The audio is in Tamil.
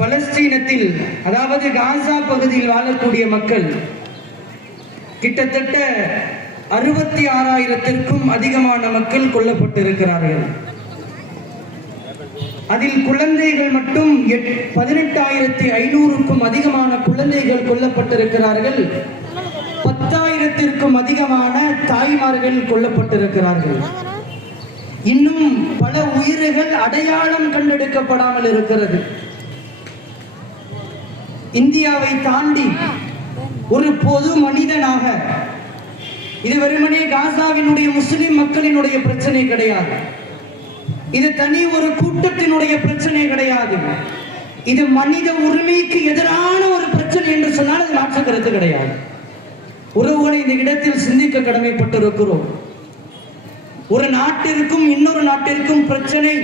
பலஸ்தீனத்தில் அதாவது காசா பகுதியில் வாழக்கூடிய மக்கள் கிட்டத்தட்ட 66,000-த்திற்கும் அதிகமான மக்கள் கொல்லப்பட்டிருக்கிறார்கள். அதில் குழந்தைகள் மட்டும் 18,500-க்கும் அதிகமான குழந்தைகள் கொல்லப்பட்டிருக்கிறார்கள். 10,000-த்திற்கும் அதிகமான தாய்மார்கள் கொல்லப்பட்டிருக்கிறார்கள். இன்னும் பல உயிர்கள் அடையாளம் கண்டெடுக்கப்படாமல் இருக்கிறது. இந்தியாவை தாண்டி ஒரு பொது மனிதனாக இது வெறுமனே காசாவினுடைய முஸ்லிம் மக்களினுடைய பிரச்சனை கிடையாது. இது தனி ஒரு கூட்டத்தினுடைய பிரச்சனை கிடையாது. இது மனித உரிமைக்கு எதிரான ஒரு பிரச்சனை என்று சொன்னால் அது மாற்று கருத்து கிடையாது. உறவுகளை இந்த இடத்தில் சிந்திக்க கடமைப்பட்டிருக்கிறோம். ஒரு நாட்டிற்கும் இன்னொரு நாட்டிற்கும் பிரச்சனை